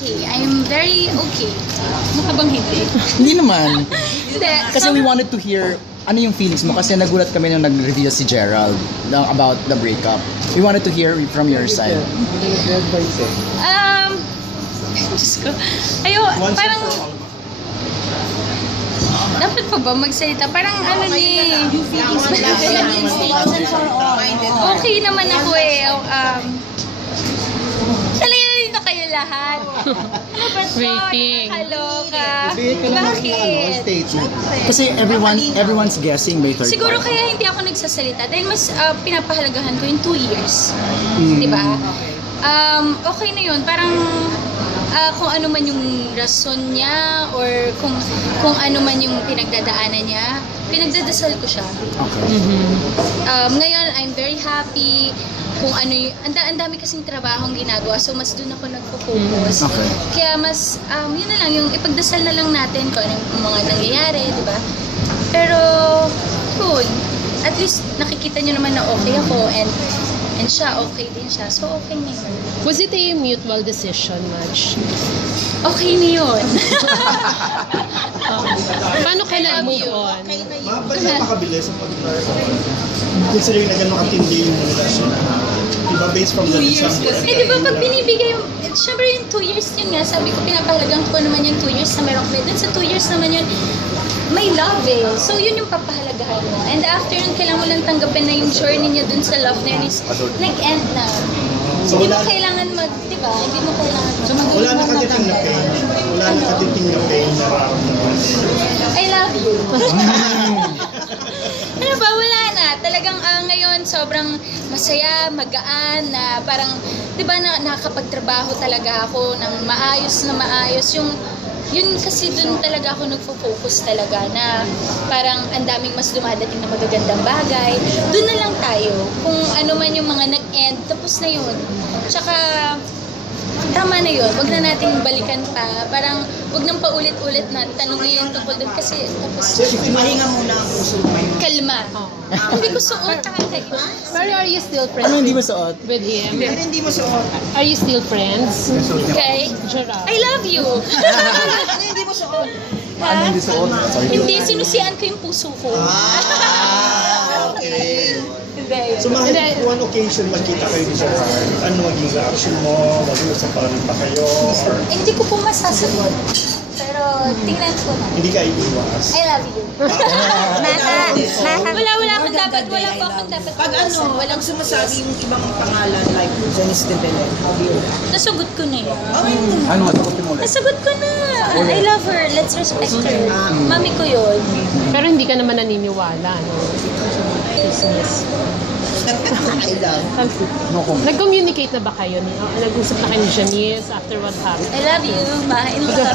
okay. I'm very okay. Mukha bang hindi? Hindi naman. Hindi. Kasi we wanted to hear ano yung feelings mo kasi nagulat kami nung nag-reveal si Gerald about the breakup. We wanted to hear from your side. Diyos ko. Parang dapat pa ba magsalita? Parang ano ni okay naman ako eh. Talaga rin na kayo lahat. Ano ba ito? Waiting. Nakaloka. Bakit? Kasi everyone's guessing may third Siguro party. kaya hindi ako nagsasalita dahil mas pinapahalagahan ko yung 2 years. Di ba? Okay na yun. Parang kung ano man yung rason niya or kung ano man yung pinagdadaanan niya, pinagdadasal ko siya. Okay. Ngayon, I'm very happy kung ano yung, ang dami kasing trabahong ginagawa, so mas doon ako nagpo-focus. Okay. Kaya mas, yun na lang, yung ipagdasal na lang natin kung ano yung mga nangyayari, di ba? Pero, good. At least, nakikita nyo naman na okay ako and siya, okay din siya. So, okay na yun. Was it a mutual decision, Madge? Okay na yun. Paano ka nag-move on? Ma'am, ba't napakabilis ang considering na gano'ng katindi yung relasyon? Diba, based from the December? Eh, di ba pag binibigay yung, syempre yung 2 years yun nga, sabi ko pinapahalagang ko naman yung 2 years na meron ko. Dun sa 2 years naman yun, may love eh. So yun yung papahalagahan mo. And after yun, kailangan mo lang tanggapin na yung journey niya dun sa love na yun is nag-end na. So, Hindi mo wala- kailangan di ba? Hindi mo kailangan Wala na katiting na pain. Wala na katiting na pain na nararamdaman. I love you. Ano ba? Wala na. Talagang ngayon, sobrang masaya, magaan, na parang, di ba, nakakapagtrabaho talaga ako ng maayos. Yun kasi dun talaga ako nagfo-focus talaga na parang ang daming mas dumadating na magagandang bagay. Dun na lang tayo. Kung ano man yung mga nag-end, tapos na yun. Tsaka, tama na yun. Huwag na nating balikan pa. Parang, huwag nang paulit-ulit na tanongin tungkol dun kasi tapos, Mahinga muna ang puso mo. kalma. Hindi ko suot. Pero are you still Ano friends hindi mo suot? with him? Pero hindi mo suot. Are you still friends? Okay? Gerald? I love you. Ano hindi mo suot? Ano hindi suot? Sorry. Hindi, sinusian ko yung puso ko. Okay. Hindi. So, mahal, one occasion magkita kayo ni Sir Hart, ano magiging reaction mo? Mag-uusapan pa kayo? Or Hindi ko po masasagot. Pero tingnan ko na. hindi ka iiwas? I love you. Wala akong dapat, wala po akong dapat. Pag walang sumasabi yung ibang pangalan like Janice de Belen, how do you react? Nasagot ko na eh. Okay. Ano nga, sagutin mo ulit. Nasagot ko na. I love her. Let's respect her. Mami ko yun. Pero hindi ka naman naniniwala, no? Business. I love. No comment. Nag-communicate na ba kayo? Nag-usap na kayo ni Janice after what happened? I love you. Bahain mo ka.